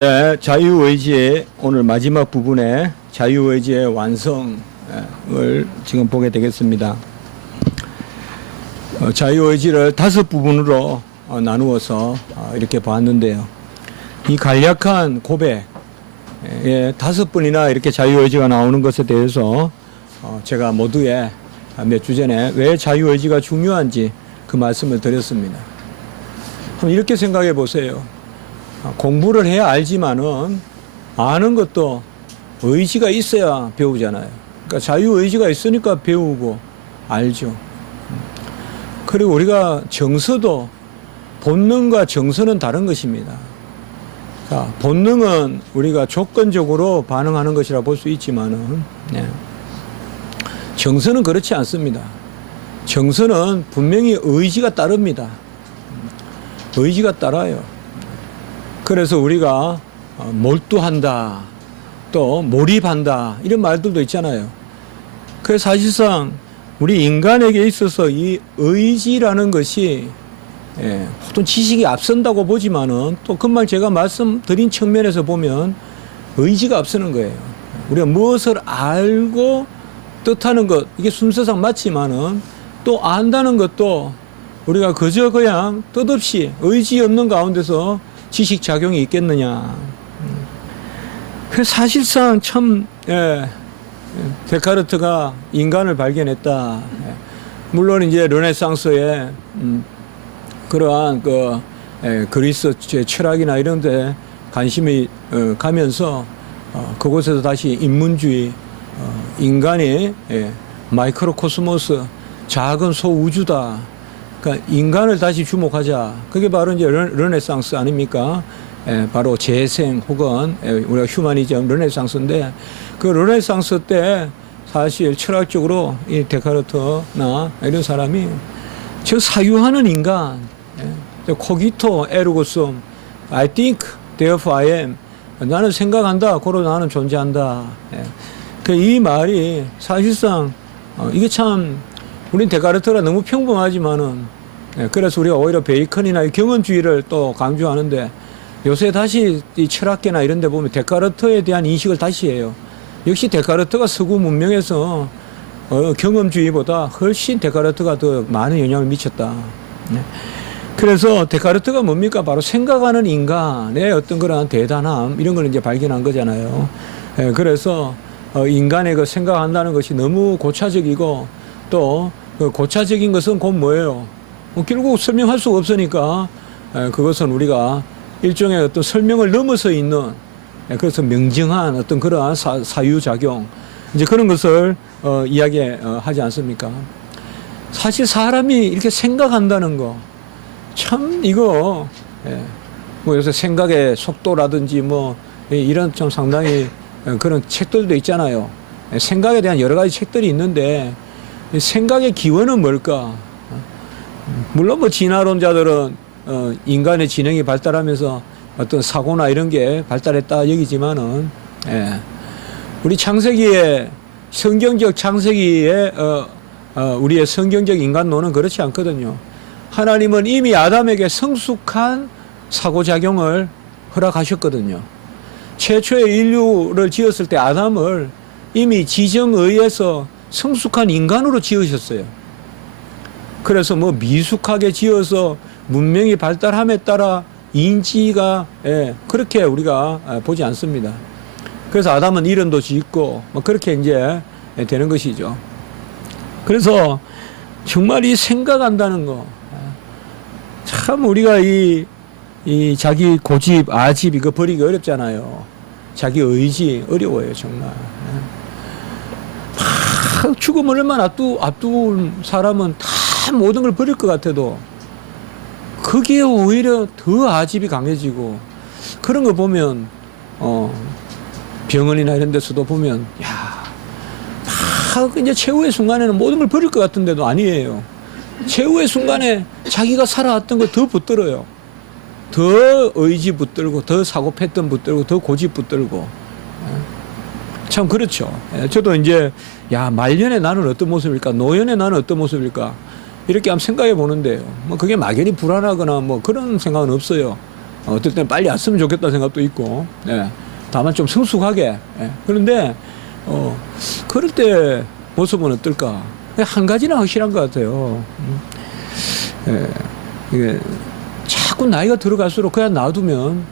네, 자유의지의 오늘 마지막 부분에 자유의지의 완성을 지금 보게 되겠습니다. 자유의지를 5부분으로 나누어서 이렇게 보았는데요. 이 간략한 고백에 5번이나 이렇게 자유의지가 나오는 것에 대해서 제가 모두에 몇 주 전에 왜 자유의지가 중요한지 그 말씀을 드렸습니다. 한번 이렇게 생각해 보세요. 공부를 해야 알지만은 아는 것도 의지가 있어야 배우잖아요. 그러니까 자유의지가 있으니까 배우고 알죠. 그리고 우리가 정서도 본능과 정서는 다른 것입니다. 자, 본능은 우리가 조건적으로 반응하는 것이라 볼 수 있지만은 정서는 그렇지 않습니다. 정서는 분명히 의지가 따릅니다. 의지가 따라요. 그래서 우리가 몰두한다, 또 몰입한다 이런 말들도 있잖아요. 그래서 사실상 우리 인간에게 있어서 이 의지라는 것이 보통 지식이 앞선다고 보지만은 또 금방 제가 말씀드린 측면에서 보면 의지가 앞서는 거예요. 우리가 무엇을 알고 뜻하는 것 이게 순서상 맞지만은 또 안다는 것도 우리가 그저 그냥 뜻없이 의지 없는 가운데서 지식 작용이 있겠느냐. 그래서 사실상 참 데카르트가 인간을 발견했다. 물론 이제 르네상스에 그러한 그리스 철학이나 이런 데 관심이 가면서 그곳에서 다시 인문주의 인간이 마이크로코스모스 작은 소우주다. 그러니까 인간을 다시 주목하자. 그게 바로 이제 르네상스 아닙니까? 바로 재생 혹은 우리가 휴머니즘 르네상스인데 그 르네상스 때 사실 철학적으로 이 데카르트나 이런 사람이 저 사유하는 인간, 코기토 에르고숨, I think, therefore I am. 나는 생각한다, 고로 나는 존재한다. 이 말이 사실상 이게 참 우린 데카르트가 너무 평범하지만은 그래서 우리가 오히려 베이컨이나 경험주의를 또 강조하는데 요새 다시 이 철학계나 이런 데 보면 데카르트에 대한 인식을 다시 해요. 역시 데카르트가 서구 문명에서 경험주의보다 훨씬 데카르트가 더 많은 영향을 미쳤다. 그래서 데카르트가 뭡니까? 바로 생각하는 인간의 어떤 그런 대단함 이런 걸 이제 발견한 거잖아요. 그래서 인간의 그 생각한다는 것이 너무 고차적이고 또 그 고차적인 것은 곧 뭐예요? 결국 설명할 수가 없으니까 그것은 우리가 일종의 어떤 설명을 넘어서 있는 그래서 명정한 어떤 그러한 사유작용 이제 그런 것을 이야기하지 않습니까? 사실 사람이 이렇게 생각한다는 거 참 이거 뭐 요새 생각의 속도라든지 뭐 이런 좀 상당히 그런 책들도 있잖아요. 생각에 대한 여러 가지 책들이 있는데 생각의 기원은 뭘까? 물론 뭐 진화론자들은 인간의 지능이 발달하면서 어떤 사고나 이런 게 발달했다 여기지만은 우리 창세기의 성경적 창세기의 우리의 성경적 인간론은 그렇지 않거든요. 하나님은 이미 아담에게 성숙한 사고작용을 허락하셨거든요. 최초의 인류를 지었을 때 아담을 이미 지정의에서 성숙한 인간으로 지으셨어요. 그래서 뭐 미숙하게 지어서 문명이 발달함에 따라 인지가 그렇게 우리가 보지 않습니다. 그래서 아담은 이름도 짓고 뭐 그렇게 이제 되는 것이죠. 그래서 정말 이 생각한다는 거 참 우리가 이 자기 고집 아집 이거 버리기 어렵잖아요. 자기 의지 어려워요 정말. 죽음을 얼마나 앞두고 사람은 다 모든 걸 버릴 것 같아도 거기에 오히려 더 아집이 강해지고 그런 거 보면 병원이나 이런 데서도 보면 이제 최후의 순간에는 모든 걸 버릴 것 같은데도 아니에요. 최후의 순간에 자기가 살아왔던 걸 더 붙들어요. 더 의지 붙들고 더 사고 패턴 붙들고 더 고집 붙들고 참 그렇죠. 저도 이제 말년에 나는 어떤 모습일까? 노년에 나는 어떤 모습일까? 이렇게 한번 생각해 보는데요. 뭐 그게 막연히 불안하거나 뭐 그런 생각은 없어요. 어떨 때는 빨리 왔으면 좋겠다 생각도 있고, 예. 다만 좀 성숙하게. 예. 그런데 그럴 때 모습은 어떨까? 한 가지는 확실한 것 같아요. 예. 이게 자꾸 나이가 들어갈수록 그냥 놔두면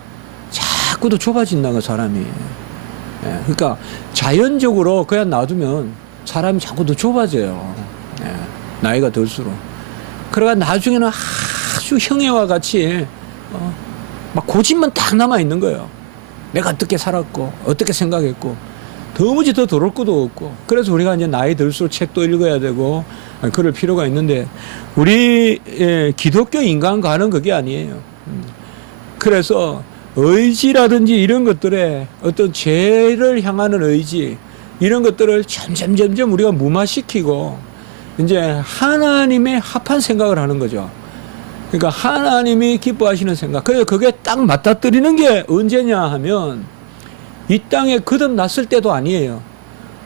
자꾸 더 좁아진다는 사람이. 예. 그러니까 자연적으로 그냥 놔두면 사람이 자꾸 더 좁아져요. 예. 나이가 들수록. 그러가 나중에는 아주 형애와 같이 막 고집만 딱 남아 있는 거예요. 내가 어떻게 살았고 어떻게 생각했고 도무지 더 들을 것도 없고. 그래서 우리가 이제 나이 들수록 책도 읽어야 되고 그럴 필요가 있는데 우리 기독교 인간과는 그게 아니에요. 그래서 의지라든지 이런 것들에 어떤 죄를 향하는 의지 이런 것들을 점점 우리가 무마시키고 이제 하나님의 합한 생각을 하는 거죠. 그러니까 하나님이 기뻐하시는 생각. 그래서 그게 딱 맞닥뜨리는 게 언제냐 하면 이 땅에 거듭났을 때도 아니에요.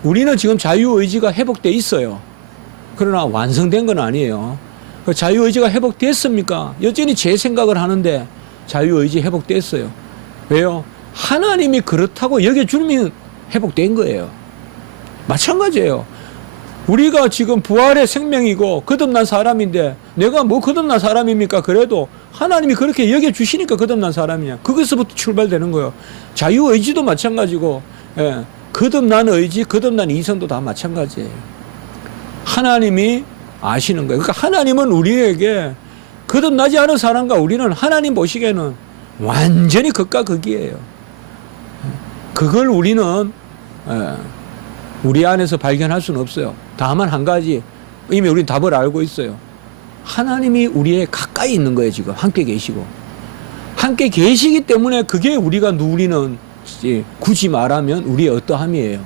우리는 지금 자유의지가 회복돼 있어요. 그러나 완성된 건 아니에요. 그 자유의지가 회복됐습니까? 여전히 제 생각을 하는데 자유의지 회복됐어요. 왜요? 하나님이 그렇다고 여겨주면 회복된 거예요. 마찬가지예요. 우리가 지금 부활의 생명이고 거듭난 사람인데 내가 뭐 거듭난 사람입니까? 그래도 하나님이 그렇게 여겨주시니까 거듭난 사람이냐. 거기서부터 출발되는 거예요. 자유의지도 마찬가지고, 예, 거듭난 의지, 거듭난 이성도 다 마찬가지예요. 하나님이 아시는 거예요. 그러니까 하나님은 우리에게 거듭나지 않은 사람과 우리는 하나님 보시기에는 완전히 극과 극이에요. 그걸 우리는 우리 안에서 발견할 수는 없어요. 다만 한 가지, 이미 우리는 답을 알고 있어요. 하나님이 우리에 가까이 있는 거예요. 지금 함께 계시고 함께 계시기 때문에 그게 우리가 누리는, 굳이 말하면 우리의 어떠함이에요.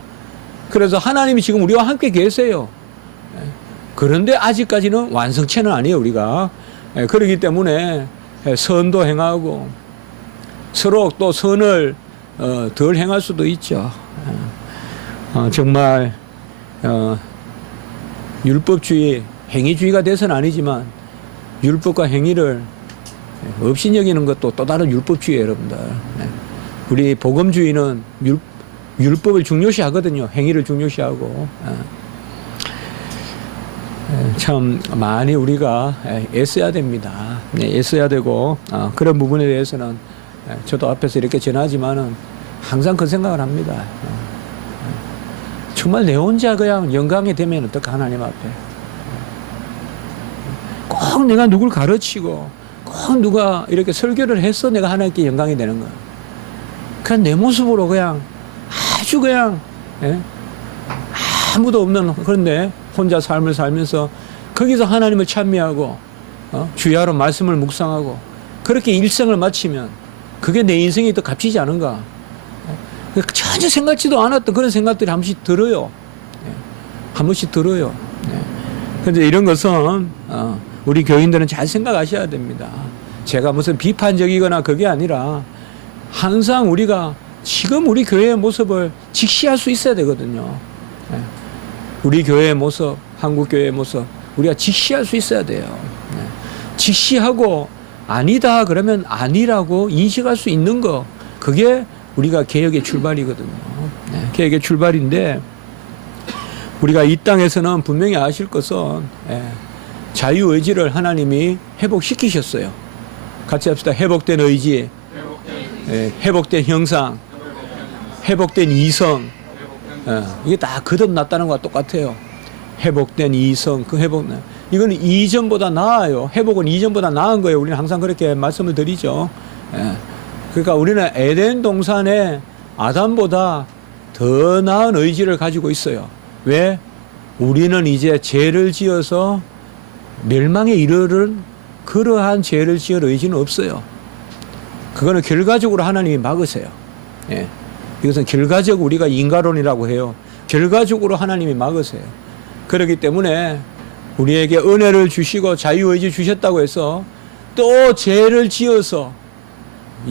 그래서 하나님이 지금 우리와 함께 계세요. 그런데 아직까지는 완성체는 아니에요. 우리가. 그렇기 때문에 선도 행하고 서로 또 선을 덜 행할 수도 있죠. 정말 율법주의, 행위주의가 돼서는 아니지만 율법과 행위를 없이 여기는 것도 또 다른 율법주의예요, 여러분들. 우리 복음주의는 율법을 중요시하거든요. 행위를 중요시하고. 참 많이 우리가 애써야 됩니다. 애써야 되고 그런 부분에 대해서는 저도 앞에서 이렇게 전하지만은 항상 그 생각을 합니다. 정말 내 혼자 그냥 영광이 되면 어떡해, 하나님 앞에. 꼭 내가 누굴 가르치고 꼭 누가 이렇게 설교를 해서 내가 하나님께 영광이 되는 거야. 그냥 내 모습으로 그냥 아주 그냥 아무도 없는, 그런데 혼자 삶을 살면서 거기서 하나님을 찬미하고 주야로 말씀을 묵상하고 그렇게 일생을 마치면 그게 내 인생이 더 값지지 않은가. 전혀 생각지도 않았던 그런 생각들이 한 번씩 들어요. 한 번씩 들어요. 그런데 이런 것은 우리 교인들은 잘 생각하셔야 됩니다. 제가 무슨 비판적이거나 그게 아니라 항상 우리가 지금 우리 교회의 모습을 직시할 수 있어야 되거든요. 우리 교회의 모습, 한국 교회의 모습 우리가 직시할 수 있어야 돼요. 직시하고 아니다 그러면 아니라고 인식할 수 있는 거, 그게 우리가 개혁의 출발이거든요. 개혁의 출발인데 우리가 이 땅에서는 분명히 아실 것은 자유의지를 하나님이 회복시키셨어요. 같이 합시다. 회복된 의지, 회복된 형상, 회복된 이성, 이게 다 거듭났다는 것과 똑같아요. 회복된 이성, 그 회복, 이거는 이전보다 나아요. 회복은 이전보다 나은 거예요. 우리는 항상 그렇게 말씀을 드리죠. 그러니까 우리는 에덴 동산의 아담보다 더 나은 의지를 가지고 있어요. 왜? 우리는 이제 죄를 지어서 멸망에 이르는 그러한 죄를 지을 의지는 없어요. 그거는 결과적으로 하나님이 막으세요. 이것은 결과적으로 우리가 인과론이라고 해요. 결과적으로 하나님이 막으세요. 그렇기 때문에 우리에게 은혜를 주시고 자유의지 주셨다고 해서 또 죄를 지어서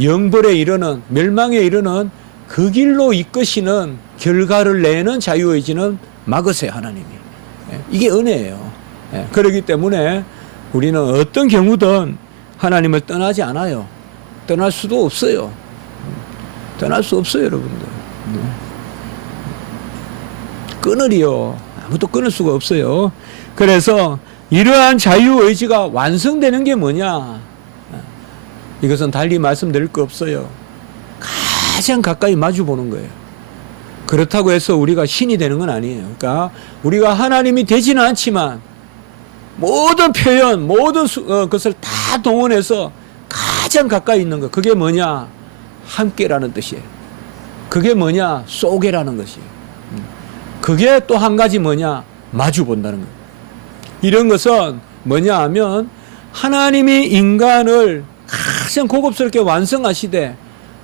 영벌에 이르는, 멸망에 이르는 그 길로 이끄시는 결과를 내는 자유의지는 막으세요, 하나님이. 이게 은혜예요. 그렇기 때문에 우리는 어떤 경우든 하나님을 떠나지 않아요. 떠날 수도 없어요. 떠날 수 없어요, 여러분들. 끊으리요. 아무도 끊을 수가 없어요. 그래서 이러한 자유의지가 완성되는 게 뭐냐? 이것은 달리 말씀드릴 거 없어요. 가장 가까이 마주보는 거예요. 그렇다고 해서 우리가 신이 되는 건 아니에요. 그러니까 우리가 하나님이 되지는 않지만 모든 표현, 모든 것을 다 동원해서 가장 가까이 있는 거. 그게 뭐냐? 함께라는 뜻이에요. 그게 뭐냐? 쏘게라는 것이에요. 그게 또 한 가지 뭐냐? 마주 본다는 거예요. 이런 것은 뭐냐 하면 하나님이 인간을 가장 고급스럽게 완성하시되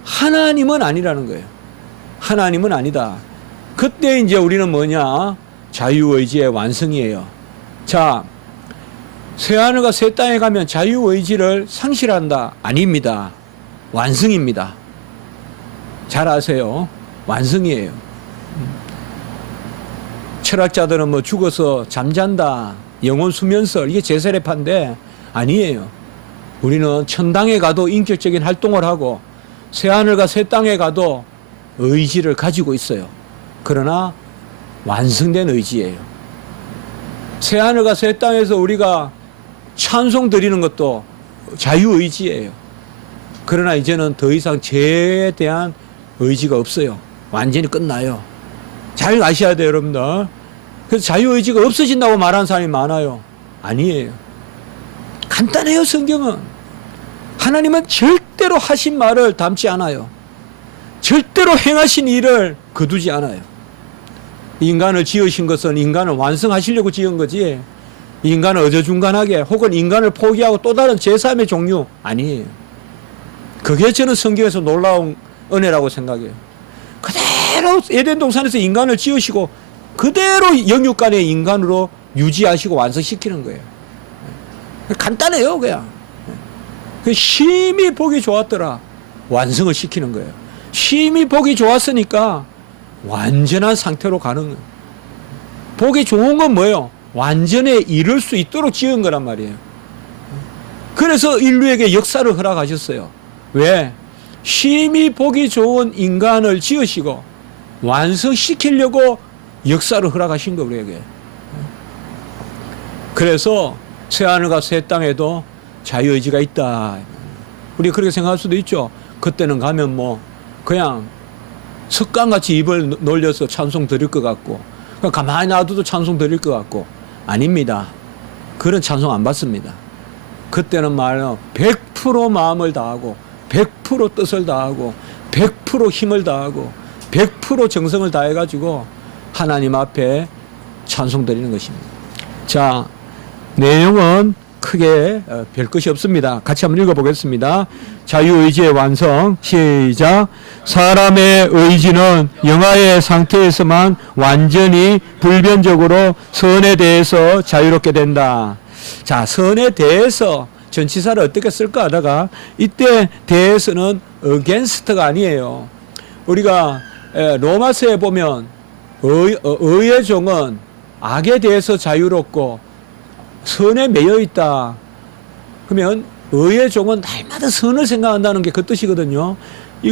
하나님은 아니라는 거예요. 하나님은 아니다. 그때 이제 우리는 뭐냐? 자유의지의 완성이에요. 자, 새하늘과 새 땅에 가면 자유의지를 상실한다? 아닙니다. 완성입니다. 잘 아세요. 완성이에요. 철학자들은 뭐 죽어서 잠잔다, 영혼 수면설, 이게 제세례파인데 아니에요. 우리는 천당에 가도 인격적인 활동을 하고 새하늘과 새 땅에 가도 의지를 가지고 있어요. 그러나 완성된 의지예요. 새하늘과 새 땅에서 우리가 찬송 드리는 것도 자유의지예요. 그러나 이제는 더 이상 죄에 대한 의지가 없어요. 완전히 끝나요. 잘 아셔야 돼요, 여러분들. 그래서 자유의지가 없어진다고 말하는 사람이 많아요. 아니에요. 간단해요, 성경은. 하나님은 절대로 하신 말을 담지 않아요. 절대로 행하신 일을 거두지 않아요. 인간을 지으신 것은 인간을 완성하시려고 지은 거지, 인간을 어저중간하게 혹은 인간을 포기하고 또 다른 제3의 종류 아니에요. 그게 저는 성경에서 놀라운 은혜라고 생각해요. 그대로 에덴 동산에서 인간을 지으시고 그대로 영육간의 인간으로 유지하시고 완성시키는 거예요. 간단해요, 그냥. 심히 보기 좋았더라. 완성을 시키는 거예요. 심히 보기 좋았으니까 완전한 상태로 가는 거예요. 보기 좋은 건 뭐예요? 완전에 이룰 수 있도록 지은 거란 말이에요. 그래서 인류에게 역사를 허락하셨어요. 왜? 심히 보기 좋은 인간을 지으시고 완성시키려고 역사를 허락하신 거, 우리에게. 그래서 새하늘과 새 땅에도 자유의지가 있다. 우리가 그렇게 생각할 수도 있죠. 그때는 가면 뭐 그냥 석강같이 입을 놀려서 찬송 드릴 것 같고, 가만히 놔둬도 찬송 드릴 것 같고. 아닙니다. 그런 찬송 안 받습니다. 그때는 말로 100% 마음을 다하고 100% 뜻을 다하고 100% 힘을 다하고 100% 정성을 다해가지고 하나님 앞에 찬송 드리는 것입니다. 자, 내용은 크게 별 것이 없습니다. 같이 한번 읽어보겠습니다. 자유의지의 완성. 시작. 사람의 의지는 영하의 상태에서만 완전히 불변적으로 선에 대해서 자유롭게 된다. 자, 선에 대해서 전치사를 어떻게 쓸까 하다가 이때 대해서는 against가 아니에요. 우리가 로마서에 보면 의의 종은 악에 대해서 자유롭고 선에 매여 있다. 그러면 의의 종은 날마다 선을 생각한다는 게 그 뜻이거든요.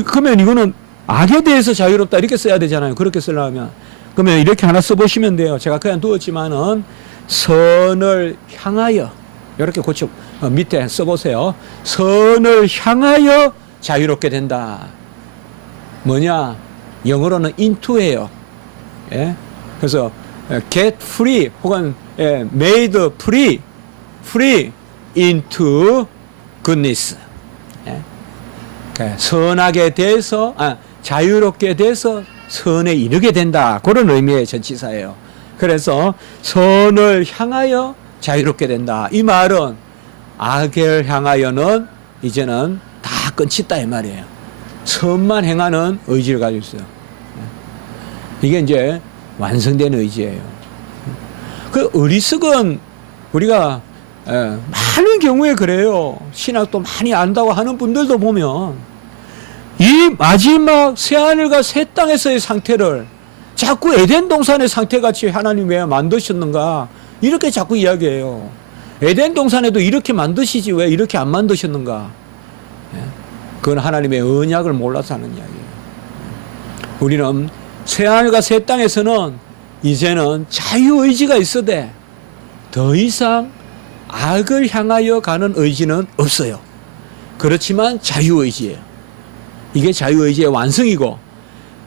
그러면 이거는 악에 대해서 자유롭다 이렇게 써야 되잖아요. 그렇게 쓰려면. 그러면 이렇게 하나 써보시면 돼요. 제가 그냥 두었지만은 선을 향하여 이렇게 고쳐 밑에 써보세요. 선을 향하여 자유롭게 된다. 뭐냐? 영어로는 into예요. 예? 그래서 get free 혹은 made free into goodness. 예? 선하게 돼서 자유롭게 돼서 선에 이르게 된다. 그런 의미의 전치사예요. 그래서 선을 향하여 자유롭게 된다. 이 말은 악을 향하여는 이제는 다 끊친다 이 말이에요. 선만 행하는 의지를 가지고 있어요. 이게 이제 완성된 의지예요. 그 어리석은 우리가 많은 경우에 그래요. 신학도 많이 안다고 하는 분들도 보면 이 마지막 새하늘과 새 땅에서의 상태를 자꾸 에덴 동산의 상태같이 하나님 왜 만드셨는가 이렇게 자꾸 이야기해요. 에덴 동산에도 이렇게 만드시지 왜 이렇게 안 만드셨는가. 그건 하나님의 언약을 몰라서 하는 이야기예요. 우리는 새하늘과 새 땅에서는 이제는 자유의지가 있어도 더 이상 악을 향하여 가는 의지는 없어요. 그렇지만 자유의지예요. 이게 자유의지의 완성이고,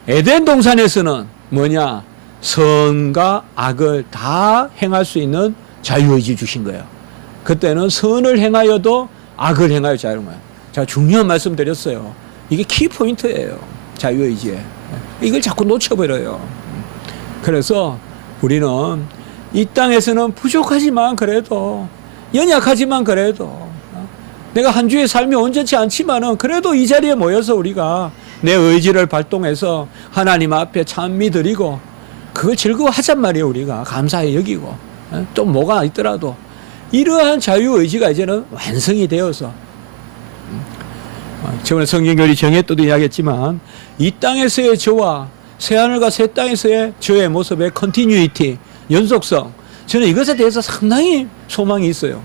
에덴 동산에서는 뭐냐? 선과 악을 다 행할 수 있는 자유의지 주신 거예요. 그때는 선을 행하여도 악을 행하여 자유로운 거예요. 제가 중요한 말씀 드렸어요. 이게 키포인트예요. 자유의지에. 이걸 자꾸 놓쳐버려요. 그래서 우리는 이 땅에서는 부족하지만 그래도, 연약하지만 그래도, 내가 한 주의 삶이 온전치 않지만은 그래도 이 자리에 모여서 우리가 내 의지를 발동해서 하나님 앞에 찬미 드리고 그걸 즐거워하잔 말이에요. 우리가 감사히 여기고, 또 뭐가 있더라도 이러한 자유의지가 이제는 완성이 되어서, 저번에 성경교리 정해 때도 이야기했지만 이 땅에서의 저와 새하늘과 새 땅에서의 저의 모습의 컨티뉴이티, 연속성, 저는 이것에 대해서 상당히 소망이 있어요.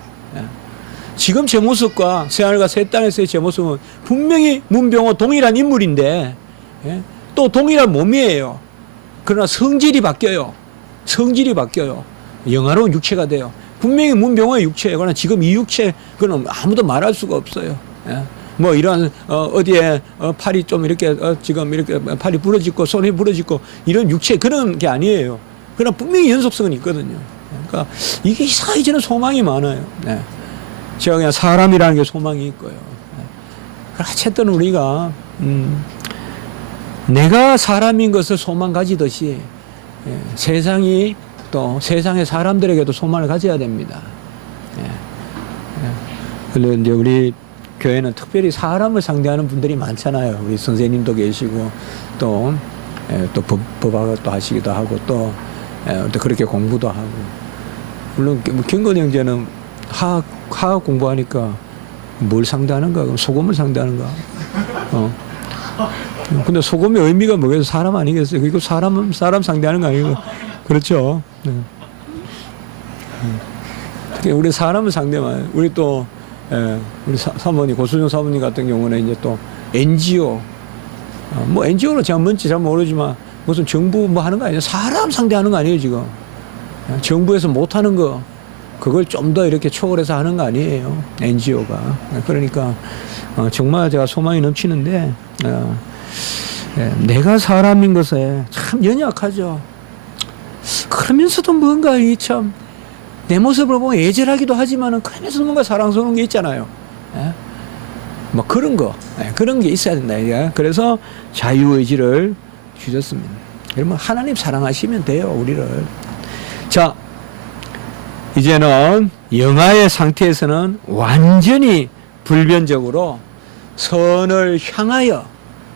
지금 제 모습과 새하늘과 새 땅에서의 제 모습은 분명히 문병호 동일한 인물인데, 또 동일한 몸이에요. 그러나 성질이 바뀌어요. 성질이 바뀌어요. 영화로운 육체가 돼요. 분명히 문병호의 육체예요. 그러나 지금 이 육체, 그건 아무도 말할 수가 없어요. 뭐 이런 어디에 팔이 좀 이렇게 지금 이렇게 팔이 부러지고 손이 부러지고 이런 육체, 그런 게 아니에요. 그러나 분명히 연속성은 있거든요. 그러니까 이게 이상해지는 소망이 많아요. 제가 그냥 사람이라는 게 소망이 있고요. 어쨌든 우리가 내가 사람인 것을 소망 가지듯이 세상이 또 세상의 사람들에게도 소망을 가져야 됩니다. 그런데 우리 교회는 특별히 사람을 상대하는 분들이 많잖아요. 우리 선생님도 계시고 또 법학도 하시기도 하고 또 그렇게 공부도 하고, 물론 김건희 형제는 화학 공부하니까 뭘 상대하는가? 그럼 소금을 상대하는가? 근데 소금의 의미가 뭐겠어요? 사람 아니겠어요? 그리고 사람 상대하는 거 아니고, 그렇죠? 특히 우리 사람을 상대만, 우리 또 우리 사모님, 고수정 사모님 같은 경우는 이제 또 NGO, 뭐 NGO로 제가 뭔지 잘 모르지만 무슨 정부 뭐 하는 거 아니에요? 사람 상대하는 거 아니에요, 지금? 정부에서 못 하는 거, 그걸 좀 더 이렇게 초월해서 하는 거 아니에요, NGO가. 그러니까 정말 제가 소망이 넘치는데, 내가 사람인 것에 참 연약하죠. 그러면서도 뭔가 이 참 내 모습을 보면 애절하기도 하지만은 그러면서도 뭔가 사랑스러운 게 있잖아요. 뭐 그런 거, 그런 게 있어야 된다. 그래서 자유의지를 주셨습니다. 그러면 하나님 사랑하시면 돼요, 우리를. 자, 이제는 영아의 상태에서는 완전히 불변적으로 선을 향하여,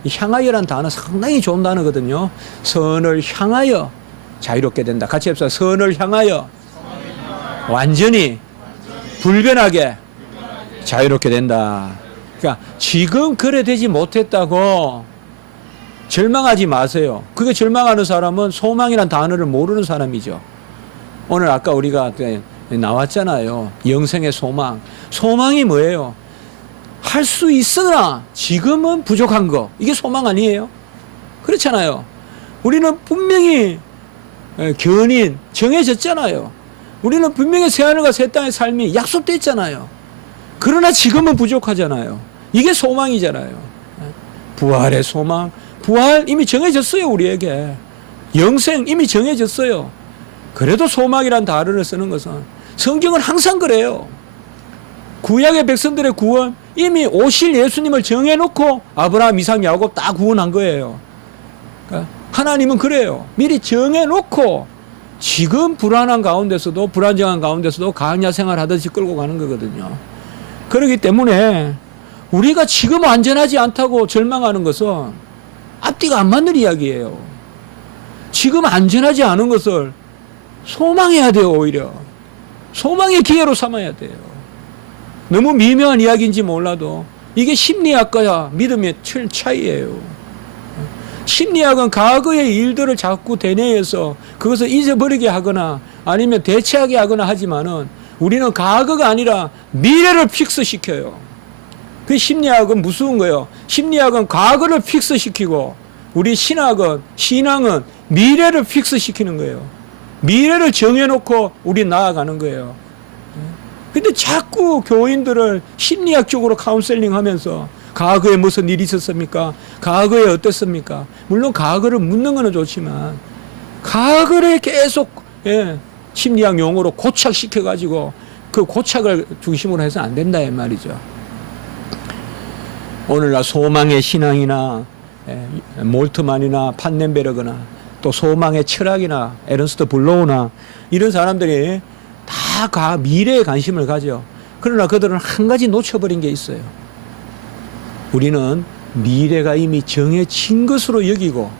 향하여란 단어 상당히 좋은 단어거든요. 선을 향하여 자유롭게 된다. 같이 합시다. 선을 향하여 완전히 불변하게 자유롭게 된다. 그러니까 지금 그래 되지 못했다고 절망하지 마세요. 그게 절망하는 사람은 소망이란 단어를 모르는 사람이죠. 오늘 아까 우리가 나왔잖아요. 영생의 소망. 소망이 뭐예요? 할 수 있으나 지금은 부족한 거. 이게 소망 아니에요? 그렇잖아요. 우리는 분명히 견인 정해졌잖아요. 우리는 분명히 새하늘과 새 땅의 삶이 약속돼 있잖아요. 그러나 지금은 부족하잖아요. 이게 소망이잖아요. 부활의 소망. 부활 이미 정해졌어요, 우리에게. 영생 이미 정해졌어요. 그래도 소망이란 단어를 쓰는 것은, 성경은 항상 그래요. 구약의 백성들의 구원, 이미 오실 예수님을 정해놓고 아브라함, 이삭, 야곱 다 구원한 거예요. 그러니까 하나님은 그래요. 미리 정해놓고 지금 불안한 가운데서도, 불안정한 가운데서도 강야 생활하듯이 끌고 가는 거거든요. 그렇기 때문에 우리가 지금 안전하지 않다고 절망하는 것은 앞뒤가 안 맞는 이야기예요. 지금 안전하지 않은 것을 소망해야 돼요. 오히려 소망의 기회로 삼아야 돼요. 너무 미묘한 이야기인지 몰라도 이게 심리학과 믿음의 차이예요. 심리학은 과거의 일들을 자꾸 되뇌어서 그것을 잊어버리게 하거나 아니면 대체하게 하거나 하지만은, 우리는 과거가 아니라 미래를 픽스시켜요. 그 심리학은 무서운 거예요. 심리학은 과거를 픽스시키고 우리 신학은 신앙은 미래를 픽스시키는 거예요. 미래를 정해놓고 우리 나아가는 거예요. 근데 자꾸 교인들을 심리학적으로 카운셀링 하면서 과거에 무슨 일이 있었습니까? 과거에 어땠습니까? 물론 과거를 묻는 거는 좋지만 과거를 계속 심리학 용어로 고착시켜가지고 그 고착을 중심으로 해서 안 된다 이 말이죠. 오늘날 소망의 신앙이나 몰트만이나 판넨베르그나 또 소망의 철학이나 에른스트 블로우나 이런 사람들이 다 미래에 관심을 가져. 그러나 그들은 한 가지 놓쳐버린 게 있어요. 우리는 미래가 이미 정해진 것으로 여기고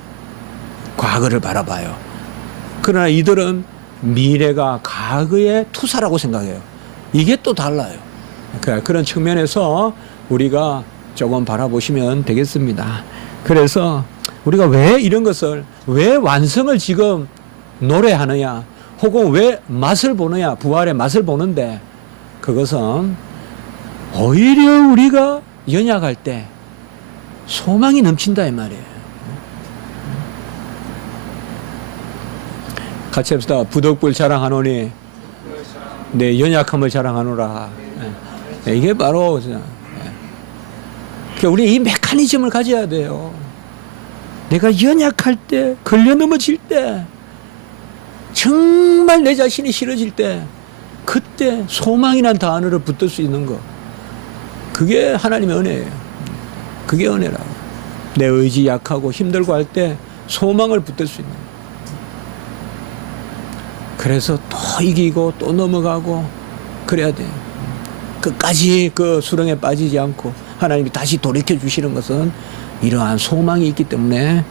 과거를 바라봐요. 그러나 이들은 미래가 과거의 투사라고 생각해요. 이게 또 달라요. 그런 측면에서 우리가 조금 바라보시면 되겠습니다. 그래서 우리가 왜 이런 것을, 왜 완성을 지금 노래하느냐, 혹은 왜 맛을 보느냐, 부활의 맛을 보는데, 그것은 오히려 우리가 연약할 때 소망이 넘친다 이 말이에요. 같이 합시다. 부덕불 자랑하노니 내 연약함을 자랑하노라. 이게 바로 우리 이 메커니즘을 가져야 돼요. 내가 연약할 때, 걸려 넘어질 때, 정말 내 자신이 싫어질 때, 그때 소망이란 단어를 붙들 수 있는 거, 그게 하나님의 은혜예요. 그게 은혜라고. 내 의지 약하고 힘들고 할 때 소망을 붙들 수 있는 거. 그래서 또 이기고 또 넘어가고 그래야 돼요. 끝까지 그 수렁에 빠지지 않고 하나님이 다시 돌이켜 주시는 것은 이러한 소망이 있기 때문에.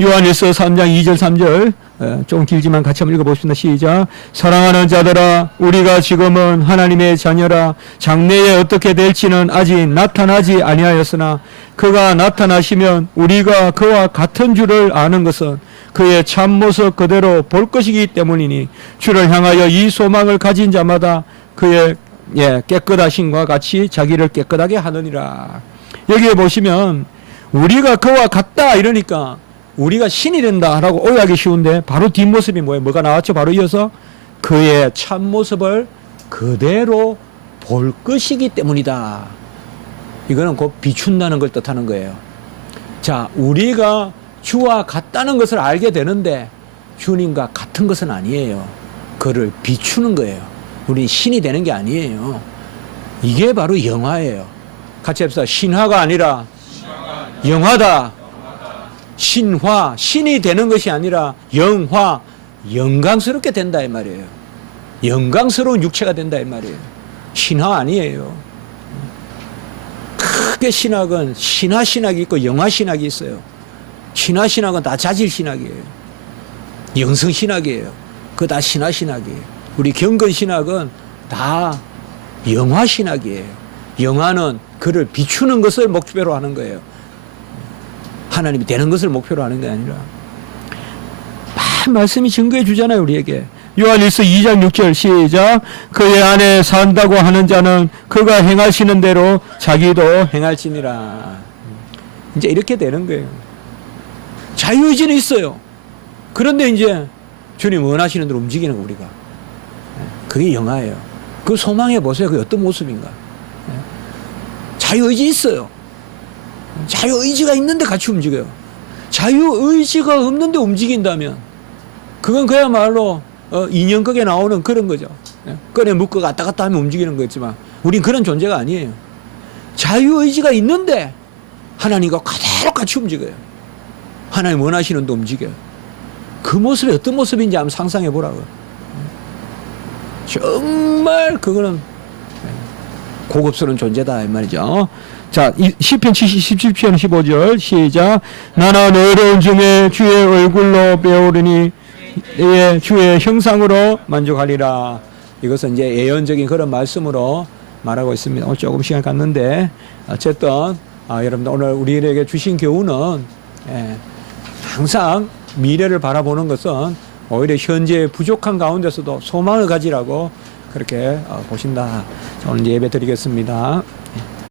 요한일서 3장 2절 3절 좀 길지만 같이 한번 읽어보겠습니다. 시작. 사랑하는 자들아, 우리가 지금은 하나님의 자녀라. 장래에 어떻게 될지는 아직 나타나지 아니하였으나 그가 나타나시면 우리가 그와 같은 줄을 아는 것은 그의 참모습 그대로 볼 것이기 때문이니 주를 향하여 이 소망을 가진 자마다 그의 깨끗하심과 같이 자기를 깨끗하게 하느니라. 여기에 보시면 우리가 그와 같다 이러니까 우리가 신이 된다라고 오해하기 쉬운데 바로 뒷모습이 뭐예요? 뭐가 나왔죠? 바로 이어서 그의 참모습을 그대로 볼 것이기 때문이다. 이거는 곧 비춘다는 걸 뜻하는 거예요. 자, 우리가 주와 같다는 것을 알게 되는데 주님과 같은 것은 아니에요. 그를 비추는 거예요. 우리 신이 되는 게 아니에요. 이게 바로 영화예요. 같이 합시다. 신화가 아니라 영화다. 신화, 신이 되는 것이 아니라 영화, 영광스럽게 된다 이 말이에요. 영광스러운 육체가 된다 이 말이에요. 신화 아니에요. 크게 신학은 신학이 있고 영화신학이 있어요. 신학은 다 자질신학이에요. 영성신학이에요. 그거 다 신학이에요. 우리 경건신학은 다 영화신학이에요. 영화는 그를 비추는 것을 목표로 하는 거예요. 하나님이 되는 것을 목표로 하는 게 아니라. 말씀이 증거해 주잖아요, 우리에게. 요한일서 2장 6절 시작. 그의 안에 산다고 하는 자는 그가 행하시는 대로 자기도 행할지니라. 이제 이렇게 되는 거예요. 자유의지는 있어요. 그런데 이제 주님 원하시는 대로 움직이는 거 우리가. 그게 영화예요. 그 소망해 보세요. 그게 어떤 모습인가. 자유의지 있어요. 자유의지가 있는데 같이 움직여요. 자유의지가 없는데 움직인다면 그건 그야말로 인형극에 나오는 그런 거죠. 꺼내 묶어 갔다 갔다 하면 움직이는 거겠지만 우린 그런 존재가 아니에요. 자유의지가 있는데 하나님과 그대로 같이 움직여요. 하나님 원하시는 데 움직여요. 그 모습이 어떤 모습인지 한번 상상해 보라고요. 정말 그거는 고급스러운 존재다 이 말이죠. 자, 시편 77편 15절 시작. 나는 어려운 중에 주의 얼굴로 배우르니 주의 형상으로 만족하리라. 이것은 이제 예언적인 그런 말씀으로 말하고 있습니다. 오늘 조금 시간 갔는데 어쨌든 여러분들 오늘 우리에게 주신 교훈은 항상 미래를 바라보는 것은 오히려 현재 부족한 가운데서도 소망을 가지라고 그렇게 보신다. 자, 오늘 예배 드리겠습니다.